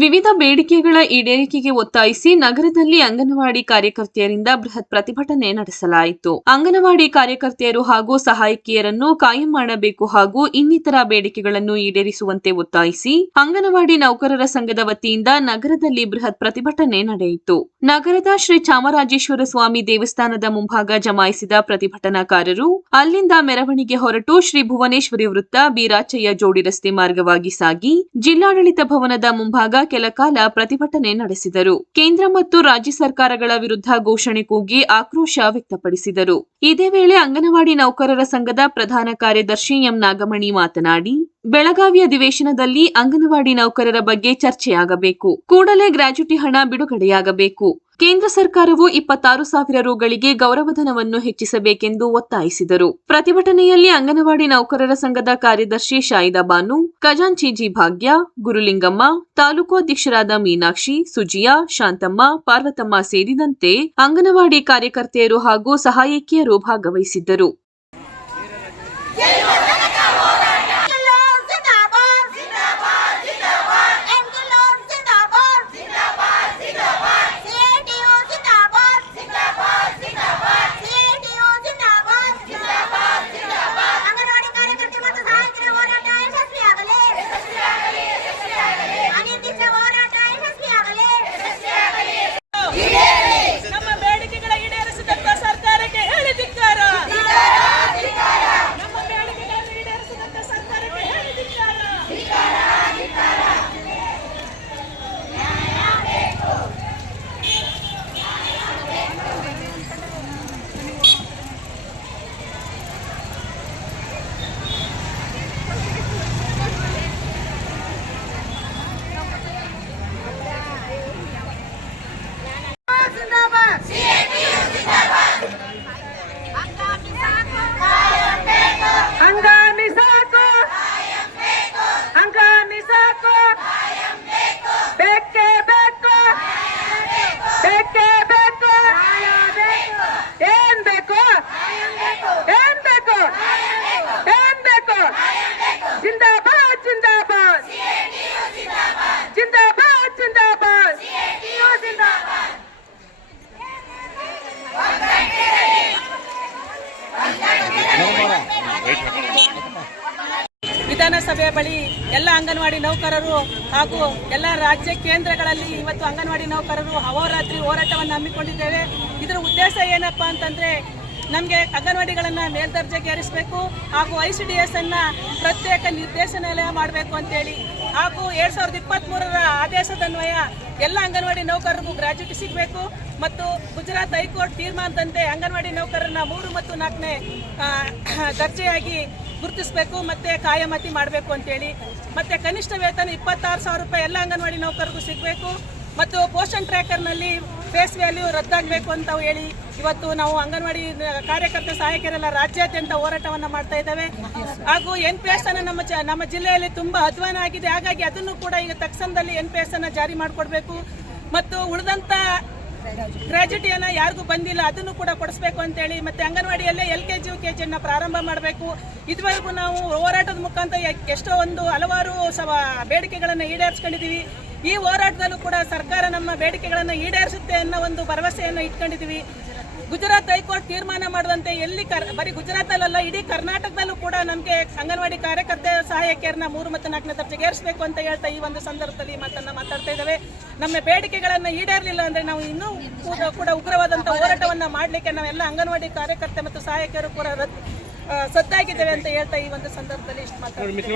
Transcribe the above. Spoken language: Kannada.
ವಿವಿಧ ಬೇಡಿಕೆಗಳ ಈಡೇರಿಕೆಗೆ ಒತ್ತಾಯಿಸಿ ನಗರದಲ್ಲಿ ಅಂಗನವಾಡಿ ಕಾರ್ಯಕರ್ತೆಯರಿಂದ ಬೃಹತ್ ಪ್ರತಿಭಟನೆ ನಡೆಸಲಾಯಿತು. ಅಂಗನವಾಡಿ ಕಾರ್ಯಕರ್ತೆಯರು ಹಾಗೂ ಸಹಾಯಕಿಯರನ್ನು ಕಾಯಂ ಮಾಡಬೇಕು ಹಾಗೂ ಇನ್ನಿತರ ಬೇಡಿಕೆಗಳನ್ನು ಈಡೇರಿಸುವಂತೆ ಒತ್ತಾಯಿಸಿ ಅಂಗನವಾಡಿ ನೌಕರರ ಸಂಘದ ವತಿಯಿಂದ ನಗರದಲ್ಲಿ ಬೃಹತ್ ಪ್ರತಿಭಟನೆ ನಡೆಯಿತು. ನಗರದ ಶ್ರೀ ಚಾಮರಾಜೇಶ್ವರ ಸ್ವಾಮಿ ದೇವಸ್ಥಾನದ ಮುಂಭಾಗ ಜಮಾಯಿಸಿದ ಪ್ರತಿಭಟನಾಕಾರರು ಅಲ್ಲಿಂದ ಮೆರವಣಿಗೆ ಹೊರಟು ಶ್ರೀ ಭುವನೇಶ್ವರಿ ವೃತ್ತ ಬೀರಾಚಯ್ಯ ಜೋಡಿ ರಸ್ತೆ ಮಾರ್ಗವಾಗಿ ಸಾಗಿ ಜಿಲ್ಲಾಡಳಿತ ಭವನದ ಮುಂಭಾಗ ಕೆಲ ಕಾಲ ಪ್ರತಿಭಟನೆ ನಡೆಸಿದರು. ಕೇಂದ್ರ ಮತ್ತು ರಾಜ್ಯ ಸರ್ಕಾರಗಳ ವಿರುದ್ಧ ಘೋಷಣೆ ಕೂಗಿ ಆಕ್ರೋಶ ವ್ಯಕ್ತಪಡಿಸಿದರು. ಇದೇ ವೇಳೆ ಅಂಗನವಾಡಿ ನೌಕರರ ಸಂಘದ ಪ್ರಧಾನ ಕಾರ್ಯದರ್ಶಿ ಎಂ ನಾಗಮಣಿ ಮಾತನಾಡಿ ಬೆಳಗಾವಿ ಅಧಿವೇಶನದಲ್ಲಿ ಅಂಗನವಾಡಿ ನೌಕರರ ಬಗ್ಗೆ ಚರ್ಚೆಯಾಗಬೇಕು. ಕೂಡಲೇ ಗ್ರಾಚ್ಯುಟಿ ಹಣ ಬಿಡುಗಡೆಯಾಗಬೇಕು. ಕೇಂದ್ರ ಸರ್ಕಾರವು ಇಪ್ಪತ್ತಾರು ಸಾವಿರ ರುಗಳಿಗೆ ಗೌರವಧನವನ್ನು ಹೆಚ್ಚಿಸಬೇಕೆಂದು ಒತ್ತಾಯಿಸಿದರು. ಪ್ರತಿಭಟನೆಯಲ್ಲಿ ಅಂಗನವಾಡಿ ನೌಕರರ ಸಂಘದ ಕಾರ್ಯದರ್ಶಿ ಶಾಯಿದಾ ಬಾನು ಖಜಾಂಚಿ ಜಿ ಭಾಗ್ಯ, ಗುರುಲಿಂಗಮ್ಮ, ತಾಲೂಕು ಅಧ್ಯಕ್ಷರಾದ ಮೀನಾಕ್ಷಿ, ಸುಜಿಯಾ, ಶಾಂತಮ್ಮ, ಪಾರ್ವತಮ್ಮ ಸೇರಿದಂತೆ ಅಂಗನವಾಡಿ ಕಾರ್ಯಕರ್ತೆಯರು ಹಾಗೂ ಸಹಾಯಕಿಯರು ಭಾಗವಹಿಸಿದ್ದರು. ವಿಧಾನಸಭೆಯ ಬಳಿ ಎಲ್ಲ ಅಂಗನವಾಡಿ ನೌಕರರು ಹಾಗೂ ಎಲ್ಲ ರಾಜ್ಯ ಕೇಂದ್ರಗಳಲ್ಲಿ ಇವತ್ತು ಅಂಗನವಾಡಿ ನೌಕರರು ಅಹೋರಾತ್ರಿ ಹೋರಾಟವನ್ನು ಹಮ್ಮಿಕೊಂಡಿದ್ದೇವೆ. ಇದರ ಉದ್ದೇಶ ಏನಪ್ಪ ಅಂತಂದ್ರೆ ನಮಗೆ ಅಂಗನವಾಡಿಗಳನ್ನು ಮೇಲ್ದರ್ಜೆಗೆ ಏರಿಸಬೇಕು ಹಾಗೂ ಐ ಸಿ ಡಿ ಎಸ್ ಅನ್ನ ಪ್ರತ್ಯೇಕ ನಿರ್ದೇಶನಾಲಯ ಮಾಡಬೇಕು ಅಂತೇಳಿ. ಹಾಗೂ ಎರಡ್ ಸಾವಿರದ ಇಪ್ಪತ್ತ್ ಮೂರರ ಆದೇಶದನ್ವಯ ಎಲ್ಲ ಅಂಗನವಾಡಿ ನೌಕರರಿಗೂ ಗ್ರಾಜ್ಯುಟಿ ಸಿಗಬೇಕು ಮತ್ತು ಗುಜರಾತ್ ಹೈಕೋರ್ಟ್ ತೀರ್ಮಾನದಂತೆ ಅಂಗನವಾಡಿ ನೌಕರರನ್ನ ಮೂರು ಮತ್ತು ನಾಲ್ಕನೇ ದರ್ಜೆಯಾಗಿ ಗುರುತಿಸಬೇಕು ಮತ್ತೆ ಕಾಯಮತಿ ಮಾಡಬೇಕು ಅಂತೇಳಿ. ಮತ್ತೆ ಕನಿಷ್ಠ ವೇತನ ಇಪ್ಪತ್ತಾರು ಸಾವಿರ ರೂಪಾಯಿ ಎಲ್ಲ ಅಂಗನವಾಡಿ ನೌಕರರಿಗೂ ಸಿಗಬೇಕು. ಮತ್ತು ಪೋಷನ್ ಟ್ರ್ಯಾಕರ್ನಲ್ಲಿ ಫೇಸ್ ವ್ಯಾಲ್ಯೂ ರದ್ದಾಗಬೇಕು ಅಂತ ಹೇಳಿ ಇವತ್ತು ನಾವು ಅಂಗನವಾಡಿ ಕಾರ್ಯಕರ್ತ ಸಹಾಯಕರೆಲ್ಲ ರಾಜ್ಯಾದ್ಯಂತ ಹೋರಾಟವನ್ನು ಮಾಡ್ತಾ ಇದ್ದಾವೆ. ಹಾಗೂ ಎನ್ ಪಿ ಎಸ್ ಅನ್ನು ನಮ್ಮ ನಮ್ಮ ಜಿಲ್ಲೆಯಲ್ಲಿ ತುಂಬ ಅಧ್ವಾನ ಆಗಿದೆ. ಹಾಗಾಗಿ ಅದನ್ನು ಕೂಡ ಈಗ ತಕ್ಷಣದಲ್ಲಿ ಎನ್ ಪಿ ಎಸ್ ಅನ್ನು ಜಾರಿ ಮಾಡಿಕೊಡ್ಬೇಕು. ಮತ್ತು ಉಳಿದಂತ ಗ್ರಾಜ್ಯುಟಿಯನ್ನ ಯಾರಿಗೂ ಬಂದಿಲ್ಲ, ಅದನ್ನು ಕೂಡ ಕೊಡಿಸ್ಬೇಕು ಅಂತೇಳಿ ಮತ್ತೆ ಅಂಗನವಾಡಿಯಲ್ಲೇ L K G, U K ಜಿಯನ್ನು ಪ್ರಾರಂಭ ಮಾಡಬೇಕು. ಇದುವರೆಗೂ ನಾವು ಹೋರಾಟದ ಮುಖಾಂತರ ಎಷ್ಟೋ ಒಂದು ಹಲವಾರು ಸವ ಬೇಡಿಕೆಗಳನ್ನು ಈಡೇರಿಸ್ಕೊಂಡಿದ್ದೀವಿ ಈ ಹೋರಾಟದಲ್ಲೂ ಕೂಡ ಸರ್ಕಾರ ನಮ್ಮ ಬೇಡಿಕೆಗಳನ್ನು ಈಡೇರಿಸುತ್ತೆ ಅನ್ನೋ ಒಂದು ಭರವಸೆಯನ್ನು ಇಟ್ಕೊಂಡಿದ್ದೀವಿ ಗುಜರಾತ್ ಹೈಕೋರ್ಟ್ ತೀರ್ಮಾನ ಮಾಡಿದಂತೆ ಎಲ್ಲಿ ಬರೀ ಗುಜರಾತ್ ಅಲ್ಲ ಇಡೀ ಕರ್ನಾಟಕದಲ್ಲೂ ಕೂಡ ನಮಗೆ ಅಂಗನವಾಡಿ ಕಾರ್ಯಕರ್ತೆ ಸಹಾಯಕಿಯರನ್ನ ಮೂರು ಮತ್ತು ನಾಲ್ಕನೇ ದರ್ಜೆಗೆ ಏರಿಸಬೇಕು ಅಂತ ಹೇಳ್ತಾ ಈ ಒಂದು ಸಂದರ್ಭದಲ್ಲಿ ಮಾತನ್ನ ಮಾತಾಡ್ತಾ ಇದ್ದೇವೆ. ನಮ್ಮ ಬೇಡಿಕೆಗಳನ್ನು ಈಡೇರಲಿಲ್ಲ ಅಂದ್ರೆ ನಾವು ಇನ್ನೂ ಕೂಡ- ಉಗ್ರವಾದಂತಹ ಹೋರಾಟವನ್ನ ಮಾಡಲಿಕ್ಕೆ ನಾವೆಲ್ಲ ಅಂಗನವಾಡಿ ಕಾರ್ಯಕರ್ತೆ ಮತ್ತು ಸಹಾಯಕಿಯರು ಕೂಡ ಸದ್ದಾಗಿದ್ದೇವೆ ಅಂತ ಹೇಳ್ತಾ ಈ ಒಂದು ಸಂದರ್ಭದಲ್ಲಿ ಇಷ್ಟು ಮಾತಾಡ್ತೀವಿ